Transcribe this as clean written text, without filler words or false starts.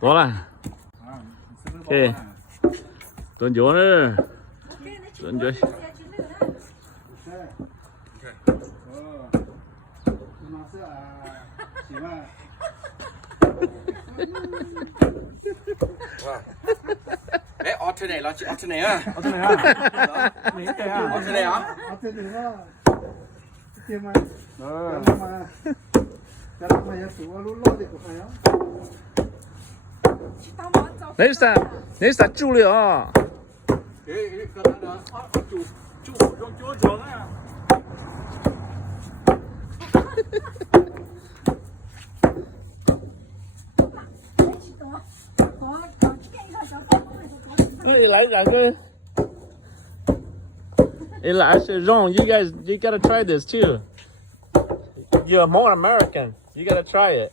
多了。对，炖酒呢，炖酒。哎，奥特内了，奥特内啊，奥特内啊，哪个呀？奥特内啊，奥特内了，对吗？嗯，Kalau mah ya tua lu lo deh kok ya. 那是煮的啊。哎，搁那呢，用酒浇的呀。对，来两个。Hey, actually, Ron, you gotta try this too. You're more American. You gotta try it.